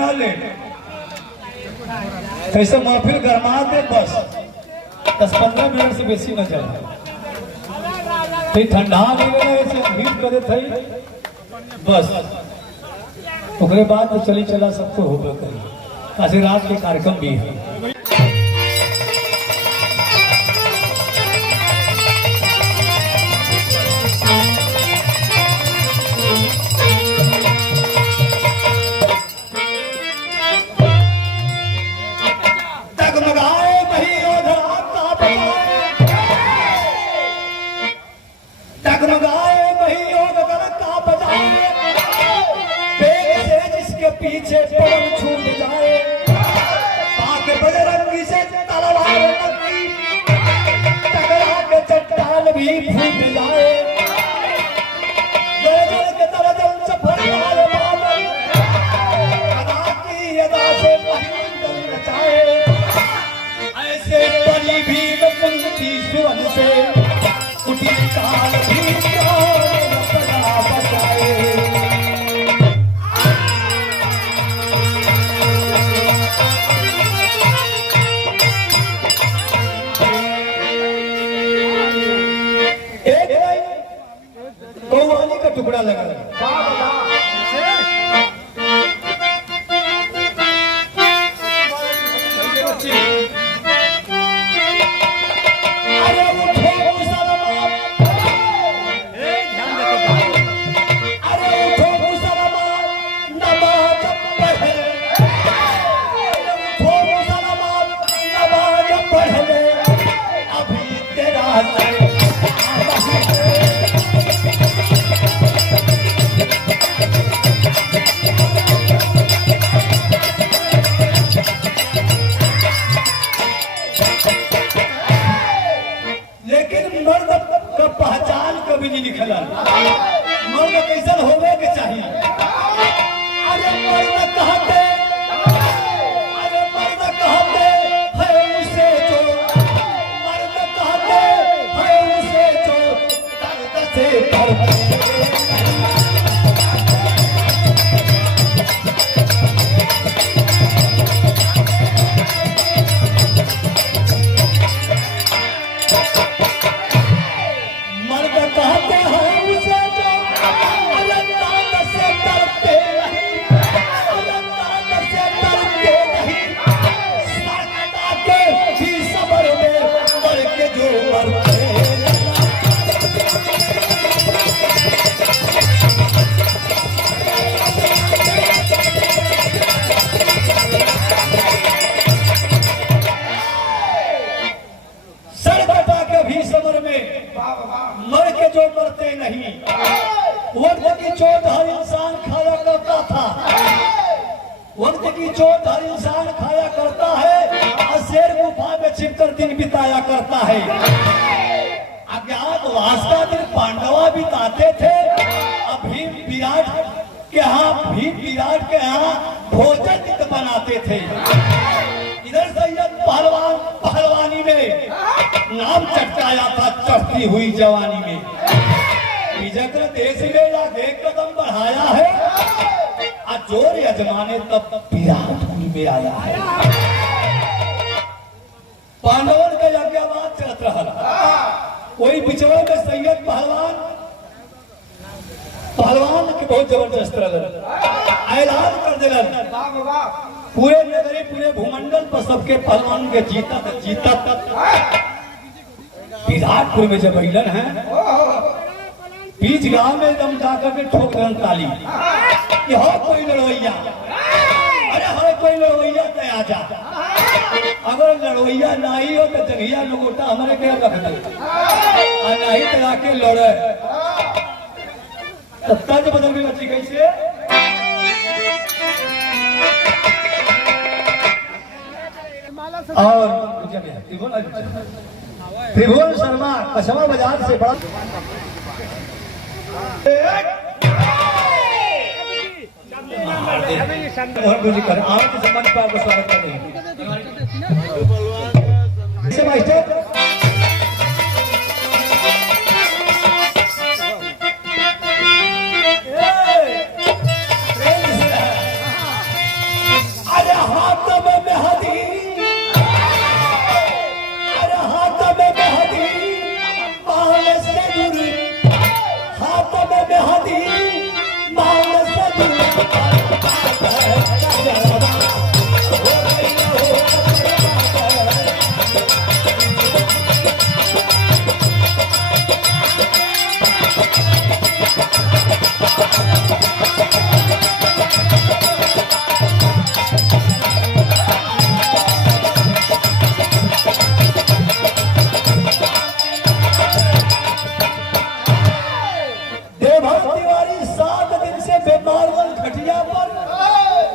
ना ले कैसे महफिल गरमा दे बस 10-15 मिनट से बेसी न चल ठंडा नहीं लेना ऐसे हीट करे थे बस उसके बाद तो चली चला सबको होगा करी आज रात के कार्यक्रम भी है। पीछे पवन छूट जाए आगे बजरंगी से तलवार टकरा के चट्टान भी फूट जाए गर्जन के तरह जल सफर वाले बादल अदा की अदा से मंडल रचाए ऐसे बलि भी कुंती सुवन से कुटी काल भी बचाए। टुकड़ा लगा अरे उठो मुसलमान अरे उठो मुसलमान नमाज पढ़े उठो मुसलमान नमाज पढ़े अभी तेरा निकला मर्द कैसन होवे के चाहिए। अरे मर्द कहते है उसे जो मर्द कहते है उसे जो दर्द से मर के जो मरते नहीं वक्त की चोट हर इंसान खाया करता था वक्त की चोट हर इंसान खाया करता है और शेर गुफा में छिपकर दिन बिताया करता है। अज्ञातवास का दिन पांडवा बिताते थे अभी विराट के यहाँ भोजन बनाते थे। इधर सैयद पहलवान पहलवानी में नाम चटकाया था चढ़ती हुई जवानी में विजय देश में एक कदम बढ़ाया है जोर यजमाने तब विराट भूमि में आया है। पांडवन का यज्ञवाद चलत रहा कोई बिचवा में सैयद पहलवान की बहुत जबरदस्त ऐलान कर दिला पूरे नगरी पूरे भूमंडल पर सबके पहलवान के जीता विराटपुर में जब अलन है बीच गांव में एकदम जाकर के ठोक ताली कि हो कोई लड़वैया अरे हो कोई लड़वैया तो आ जा अगर लड़वैया नहीं हो तो जगहिया लोगोटा हमारे क्या रख दे नहीं तो आके लड़े सत्ता जो बदल गई बच्ची कैसे और त्रिभुवन शर्मा कसमा बाजार से बड़ा सम्मान पर आपको स्वागत करते हैं।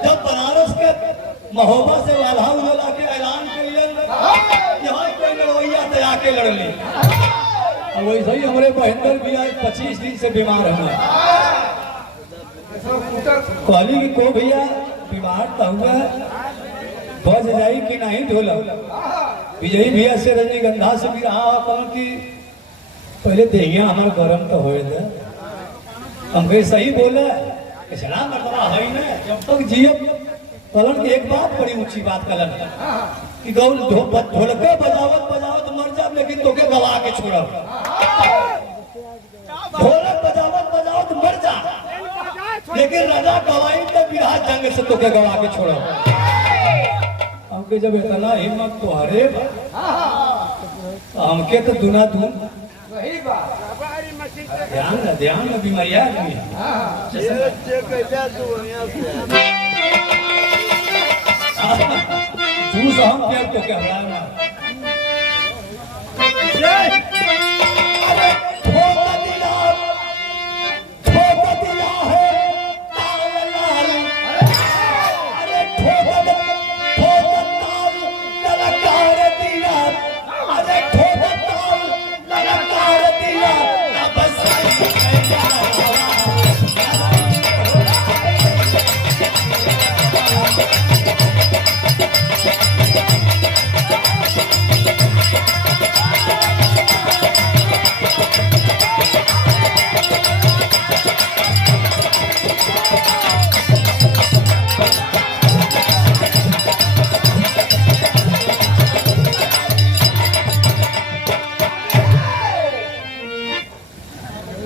जब बनारस के महोबा से वाला उला के ऐलान कर यहाँ कोई लड़वैया तो आके लड़ ली। और वैसे ही हमारे महेंद्र भी आज 25 दिन से बीमार हुए। कहली कि को भैया बीमार तो हुआ बज जाई कि नहीं ढोला। विजयी भैया से रजनीगंधा से भी रहा कौन की पहले देहिया हमारे गरम तो होए थे। हम कहीं सही बोले इसना मतलब है ना जब तक जियब कलन की एक बात बड़ी ऊंची बात कलन कि गौल ढोलके बजावत बजावत मर जा लेकिन तोके गवा के छोड़ा। ढोलक बजावत बजावत मर जा लेकिन राजा गवाई तो बिहार जंग से तोके गवा के छोड़ा। हमके जब इतना हिम्मत तो हरे हमके तो दुना दून ध्यान में बीमारिया जूस हम प्यार तो क्या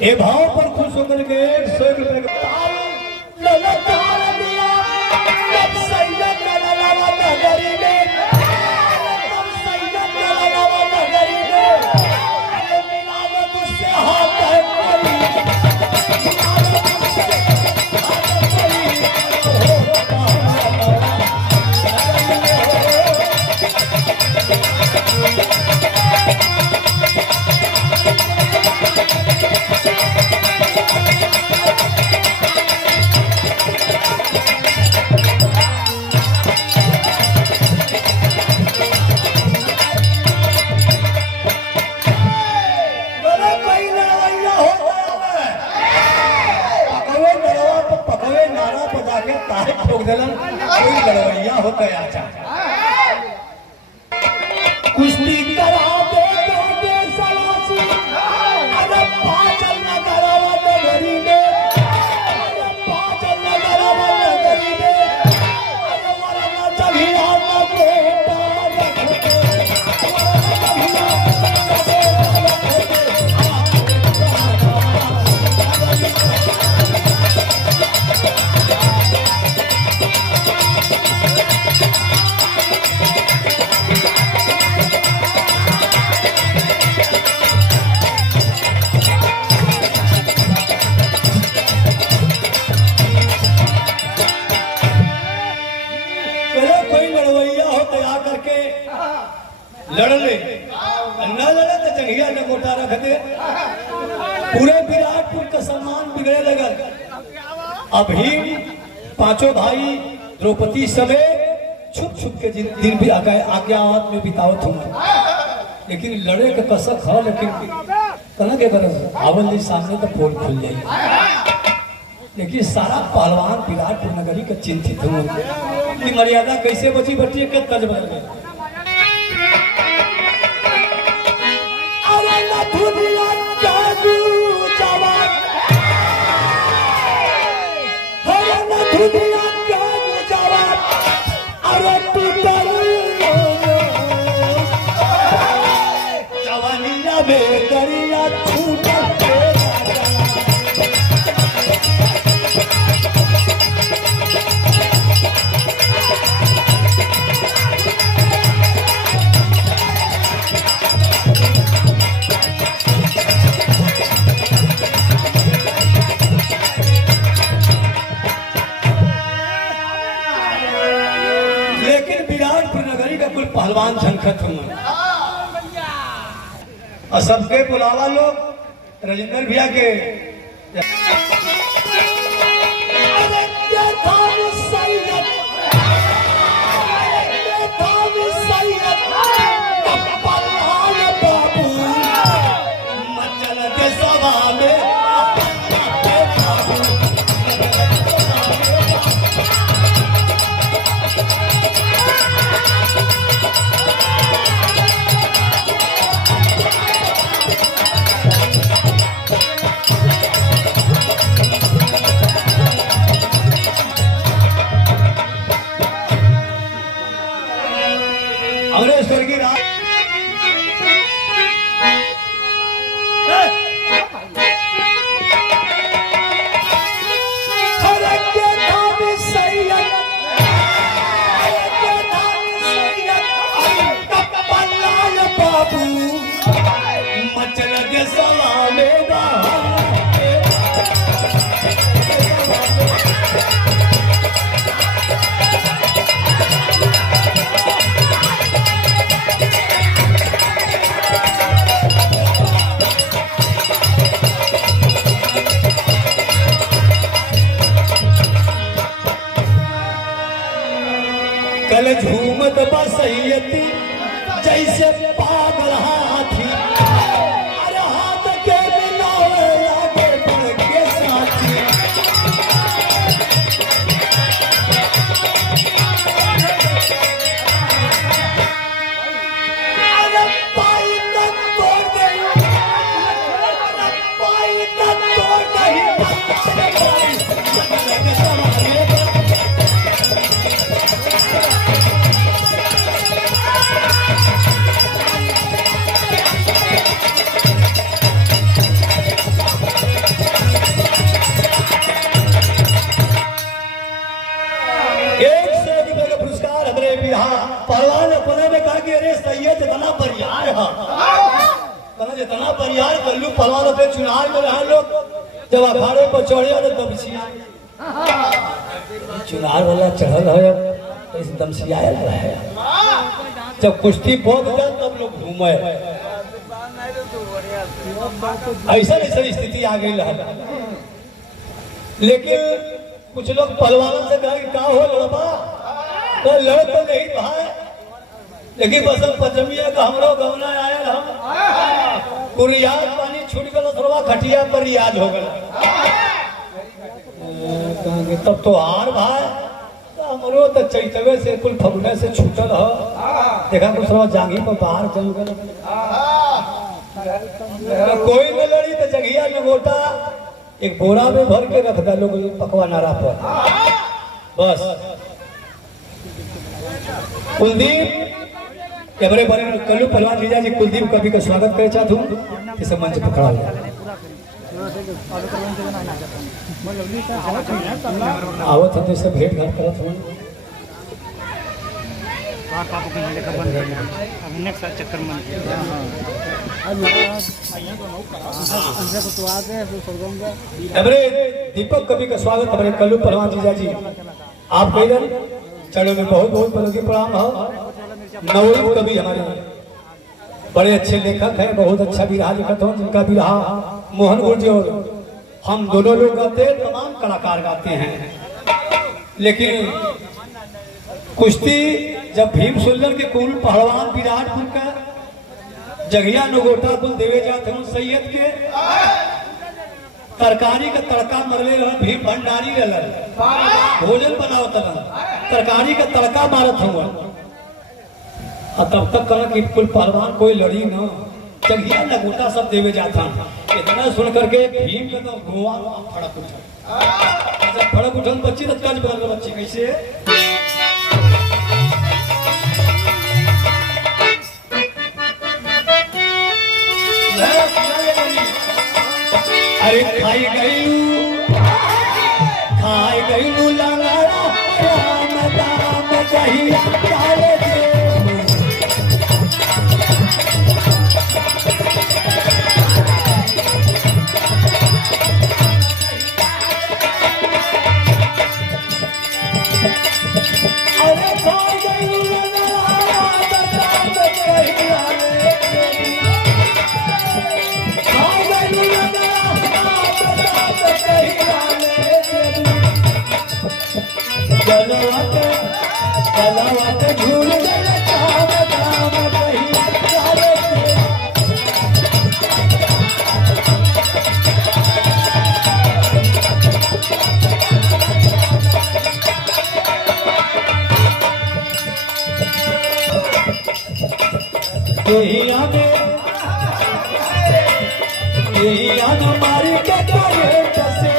ये भाव पर खुश होकर के 100 रुपए का कोई लड़वैया होता है आचा कुश्ती करा दे दे सलासी अरे पाचल न करावा नगरी में अरे पाचल न करावा नगरी में अरे वरना जभिया न बेटा लड़ ले न लड़े तो चंगिया ने गोटा रख दे। पूरे विराटपुर का सम्मान बिगड़े लगल। अभी पांचों भाई द्रौपदी समेत छुप छुप के दिन भी आज्ञावत में बितावत हूँ लेकिन लड़े का कसक है लेकिन तरह के गरज आवल जी सामने तो पोल खुल जाए लेकिन सारा पहलवान विराटपुर नगरी का चिंतित हूँ कि मर्यादा कैसे बची बटी के तज बदल गए। दुनिया का जवान हरे न दुनिया का जवान अरे तू जवानिया में दरिया छूट पहलवान झनखत हूँ और सबके बुलावा लोग राजेंद्र भैया के अरे क्या था कल झूमत बसैयती जैसे पागल हाथी, अरे हाथ के मिलावे आगे बढ़ के साथी। अरे पाई तक तोड़ गई, अरे पाई तक तोड़ गई, पहलवान अपने में कहा कि अरे सैयद इतना बरियार है, कहना जितना बरियार कल्लू पहलवान पे चुनाव में रहे लोग जब अखाड़े पर चढ़े तो दमसिया चुनाव वाला चढ़ल है तो इस दमसिया है। जब कुश्ती बहुत जाए तब लोग घूमे, ऐसा ऐसा स्थिति आ गई है। लेकिन कुछ लोग पहलवानों से कहा कि का हो लड़बा, तो लड़ तो नहीं भाई, लेकिन बसंत पंचमिया का हमरो गवना आयल हम कुरियाज पानी छूट गल थोड़ा खटिया पर रियाज हो गया। तब तो हार भाई हमरो तो चैतवे से कुल फगुने से छूटल हो, देखा कुछ थोड़ा जांगी पर बाहर जम गल। कोई न लड़ी तो जगिया लंगोटा एक बोरा में भर के रख दे लोग पकवा नारा पर बस। कुलदीप एवरे बड़े कल्लू पहलवान जीजा जी कुलदीप कवि का स्वागत करे चाहता हूँ, इसे मंच पकड़ा लिया आवत होते से भेंट घाट करत हूँ। दीपक कवि का स्वागत हमारे कल्लू पहलवान जीजा जी आप कह चलो में बहुत बहुत बल्कि प्रणाम हो। नवोदित कवि हमारे बड़े अच्छे लेखक हैं, बहुत अच्छा विरहा लिखत हो, जिनका विरहा मोहन गुरजी और हम दोनों लोग गाते हैं, तमाम कलाकार गाते हैं। लेकिन कुश्ती जब भीम सुल्लन के कुल पहलवान विराटपुर का जगिया नगोटा कुल देवे जाते हैं सैयद के तरकारी का तड़का मरले रहे, भीम भंडारी रहे भोजन बनावत तरकारी का तड़का मारत हुआ, तब तक कहा कि कुल पहलवान कोई लड़ी ना, जगिया नगोटा सब देवे जाता। इतना सुन करके भीम का तो गोवा फड़क उठा, जब फड़क उठन बच्ची रच बदल बच्ची कैसे अरे खाई गईलू लंगड़ा राम दाम कहिया काले दे। अरे खाई गईलू लंगड़ा राम दाम कहिया चलवत झूल गई काम दाम कहिया काले दे। मारी के से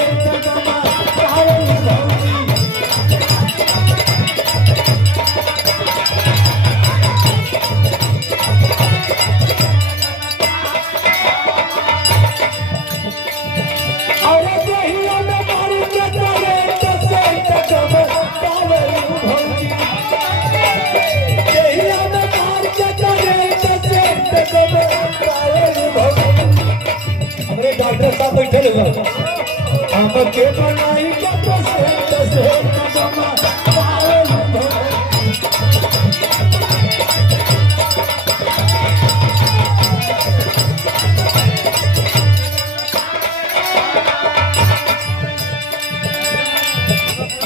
डॉक्टर साहब बैठे हम के बनाई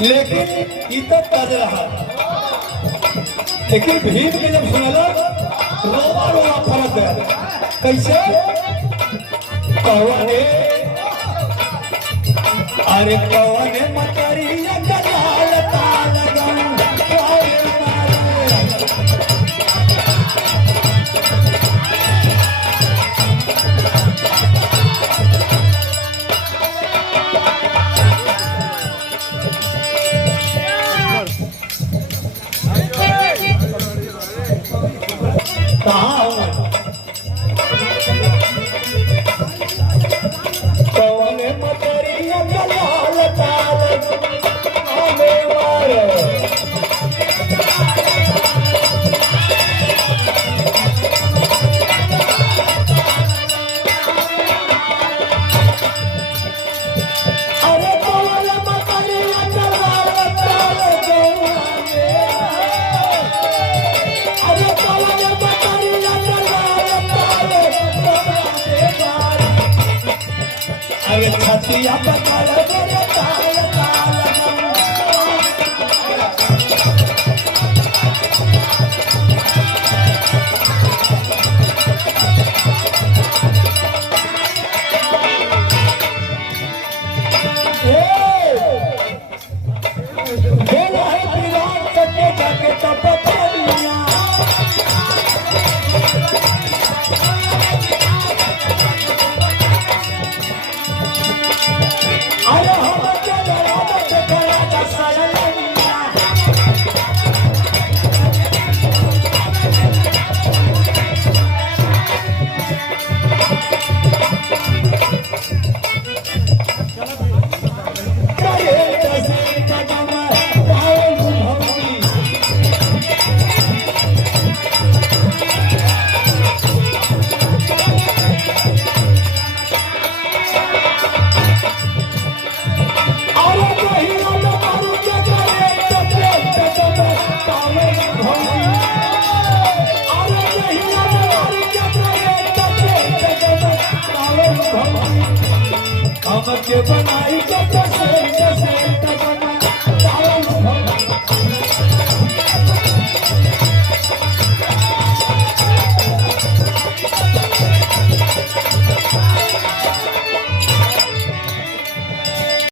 लेकिन इतना कर रहा लेकिन भीम के जब सुनला रोवा रोवा फरक गया। कैसे कौने अरे कौने मकरिया गलाल ताल गम कौने मारे कहाँ हो कौने मकरिया गलाल ताल कौने मारे अरे कौने मकरिया गलाल ताल कौने अरे कौने मकरिया गलाल ताल कौने अरे छतिया पकड़ मेरे ताल ताल बोला है विराट सत्य जाके तब बता अरे हम के डरावा से करा दसाया करे दसे कदम पावन भक्ति अरे कहिया न मारू के करे तपे कदम पावन भक्ति अरे कहिया न मारू के करे तपे कदम पावन भक्ति हम के बनाई के से